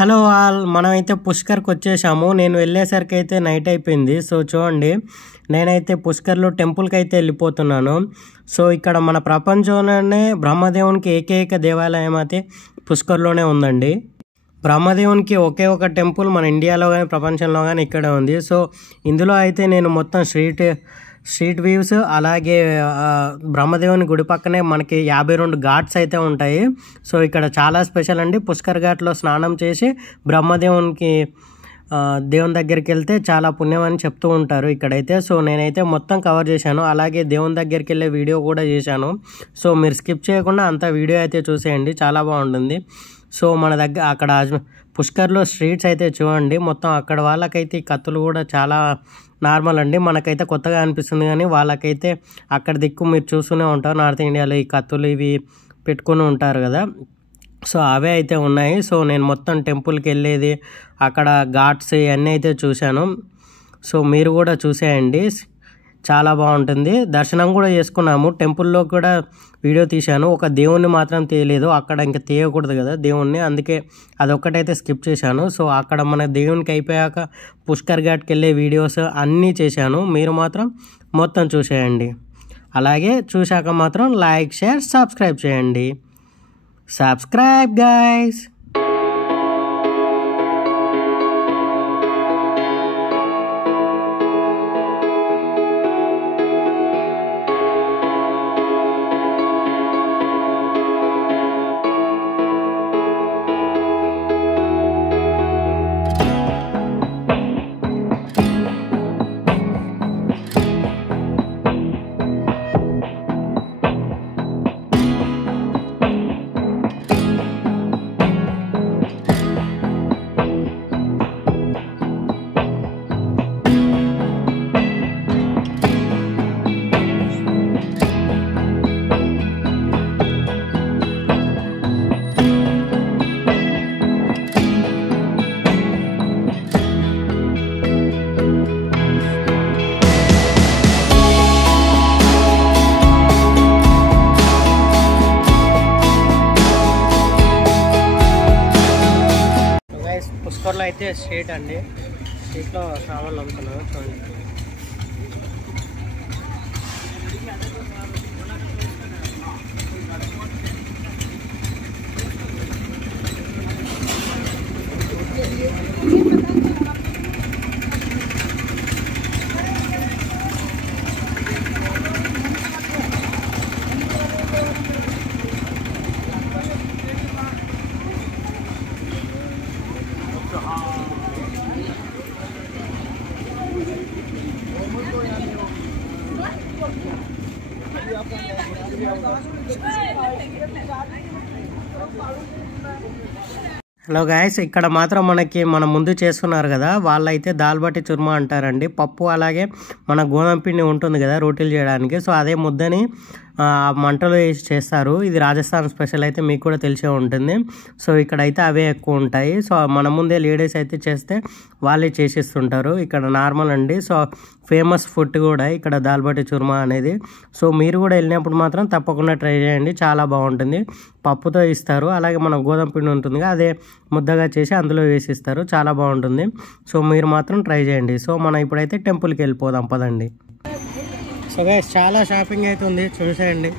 Hello all, మనమైతే పుష్కర్కి వచ్చేసాము. నేను వెళ్ళేసరికి అయితే నైట్ అయిపోయింది. సో చూడండి, నేనైతే పుష్కర్లో టెంపుల్కి అయితే వెళ్ళిపోతున్నాను. సో ఇక్కడ మన ప్రపంచంలోనే బ్రహ్మదేవునికి ఏకైక దేవాలయం అయితే పుష్కర్లోనే ఉందండి. బ్రహ్మదేవునికి ఒకే ఒక టెంపుల్ మన ఇండియాలో కానీ ప్రపంచంలో కానీ ఇక్కడే ఉంది. సో ఇందులో అయితే నేను మొత్తం స్ట్రీట్ వ్యూస్, అలాగే బ్రహ్మదేవుని గుడి పక్కనే మనకి 52 ఘాట్స్ అయితే ఉంటాయి. సో ఇక్కడ చాలా స్పెషల్ అండి. పుష్కర్ ఘాట్లో స్నానం చేసి బ్రహ్మదేవునికి దేవుని దగ్గరికి వెళ్తే చాలా పుణ్యం అని చెప్తూ ఉంటారు ఇక్కడైతే. సో నేనైతే మొత్తం కవర్ చేశాను, అలాగే దేవుని దగ్గరికి వెళ్ళే వీడియో కూడా చేశాను. సో మీరు స్కిప్ చేయకుండా అంతా వీడియో అయితే చూసేయండి, చాలా బాగుంటుంది. సో మన దగ్గర అక్కడ పుష్కర్లో స్ట్రీట్స్ అయితే చూడండి, మొత్తం అక్కడ వాళ్ళకైతే ఈ కత్తులు కూడా చాలా నార్మల్ అండి. మనకైతే కొత్తగా అనిపిస్తుంది, కానీ వాళ్ళకైతే అక్కడ దిక్కు మీరు చూస్తూనే ఉంటారు, నార్త్ ఇండియాలో ఈ కత్తులు ఇవి పెట్టుకుని ఉంటారు కదా. సో అవే అయితే ఉన్నాయి. సో నేను మొత్తం టెంపుల్కి వెళ్ళేది, అక్కడ ఘాట్స్ ఇవన్నీ అయితే చూశాను. సో మీరు కూడా చూసేయండి, చాలా బాగుంటుంది. దర్శనం కూడా చేసుకున్నాము, టెంపుల్లో కూడా వీడియో తీశాను. ఒక దేవుణ్ణి మాత్రం తీయలేదు, అక్కడ ఇంకా తీయకూడదు కదా దేవుణ్ణి, అందుకే అదొక్కటైతే స్కిప్ చేశాను. సో అక్కడ మన దేవునికి అయిపోయాక పుష్కర్ ఘాట్కి వెళ్ళే వీడియోస్ అన్నీ చేశాను, మీరు మాత్రం మొత్తం చూసేయండి. అలాగే చూశాక మాత్రం లైక్, షేర్, సబ్స్క్రైబ్ చేయండి. Subscribe guys. పుష్కర్లో అయితే స్ట్రీట్ అండి, స్ట్రీట్లో సామాన్లు అమ్ముతున్నాను చూడండి. హలో గాయస్, ఇక్కడ మాత్రం మన ముందు చేస్తున్నారు కదా, వాళ్ళైతే దాల్ బాటి చుర్మా అంటారండి. పప్పు అలాగే మన గోధుమ పిండి ఉంటుంది కదా రోటీలు చేయడానికి, సో అదే ముద్దని మంటలో వేసి చేస్తారు. ఇది రాజస్థాన్ స్పెషల్ అయితే మీకు కూడా తెలిసే ఉంటుంది. సో ఇక్కడైతే అవే ఎక్కువ ఉంటాయి. సో మన ముందే లేడీస్ అయితే చేస్తే వాళ్ళే చేసిస్తుంటారు. ఇక్కడ నార్మల్ అండి. సో ఫేమస్ ఫుడ్ కూడా ఇక్కడ దాల్ బాటి చుర్మా అనేది. సో మీరు కూడా వెళ్ళినప్పుడు మాత్రం తప్పకుండా ట్రై చేయండి, చాలా బాగుంటుంది. పప్పుతో ఇస్తారు, అలాగే మన గోధుమ పిండి ఉంటుంది అదే ముద్దగా చేసి అందులో వేసిస్తారు, చాలా బాగుంటుంది. సో మీరు మాత్రం ట్రై చేయండి. సో మనం ఇప్పుడైతే టెంపుల్కి వెళ్ళిపోదాం పదండి. సో గైస్, చాలా షాపింగ్ అయితే ఉంది, చూసేయండి.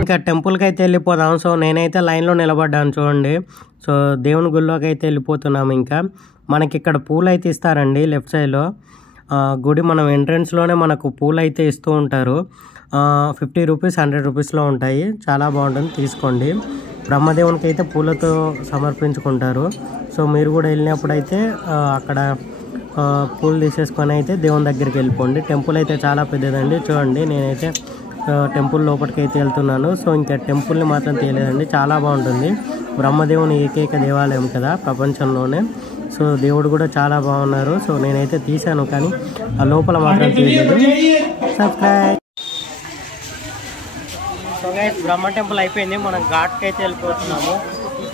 ఇంకా టెంపుల్కి అయితే వెళ్ళిపోదాం. సో నేనైతే లైన్లో నిలబడ్డాను చూడండి. సో దేవుని గుళ్ళోకి అయితే వెళ్ళిపోతున్నాము. ఇంకా మనకి ఇక్కడ పూలు అయితే ఇస్తారండి లెఫ్ట్ సైడ్లో. గుడి మనం ఎంట్రన్స్లోనే మనకు పూలు అయితే ఇస్తూ ఉంటారు. 50 రూపీస్ 100 రూపీస్లో ఉంటాయి, చాలా బాగుంటుంది, తీసుకోండి. బ్రహ్మదేవునికి అయితే పూలతో సమర్పించుకుంటారు. సో మీరు కూడా వెళ్ళినప్పుడు అయితే అక్కడ పూలు తీసేసుకొని అయితే దేవుని దగ్గరికి వెళ్ళిపోండి. టెంపుల్ అయితే చాలా పెద్దదండి. చూడండి నేనైతే టెంపుల్ లోపలికి అయితే వెళ్తున్నాను. సో ఇంకా టెంపుల్ని మాత్రం తీయలేదండి, చాలా బాగుంటుంది. బ్రహ్మదేవుని ఏకైక దేవాలయం కదా ప్రపంచంలోనే. సో దేవుడు కూడా చాలా బాగున్నారు. సో నేనైతే తీశాను కానీ ఆ లోపల మాత్రం తీయలేదు. సబ్స్క్రైబ్. సో గైస్ బ్రహ్మ టెంపుల్ అయిపోయింది, మనం ఘాట్కి అయితే వెళ్ళిపోతున్నాము.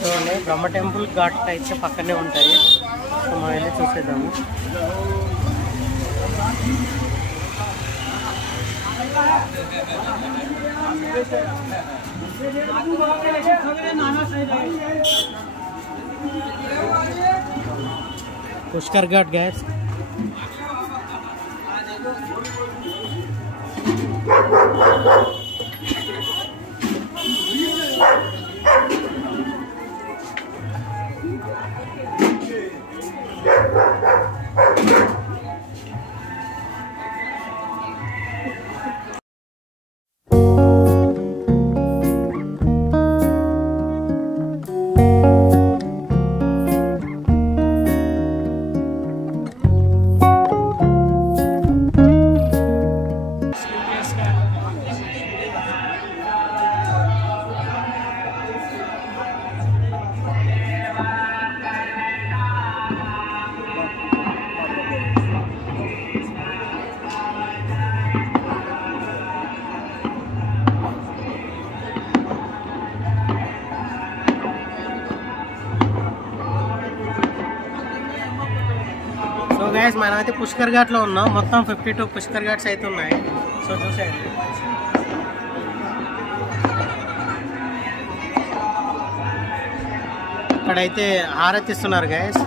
చూడండి బ్రహ్మ టెంపుల్ ఘాట్ అయితే పక్కనే ఉంటాయి. సో మనం వెళ్ళి చూసేద్దాము. Pushkar ghat guys. So guys మనమైతే పుష్కర్ ఘాట్లో ఉన్నాం. మొత్తం 52 పుష్కర్ ఘాట్స్ అయితే ఉన్నాయి. సో చూసేయండి. ఇక్కడైతే హారతి ఇస్తున్నారు గైస్.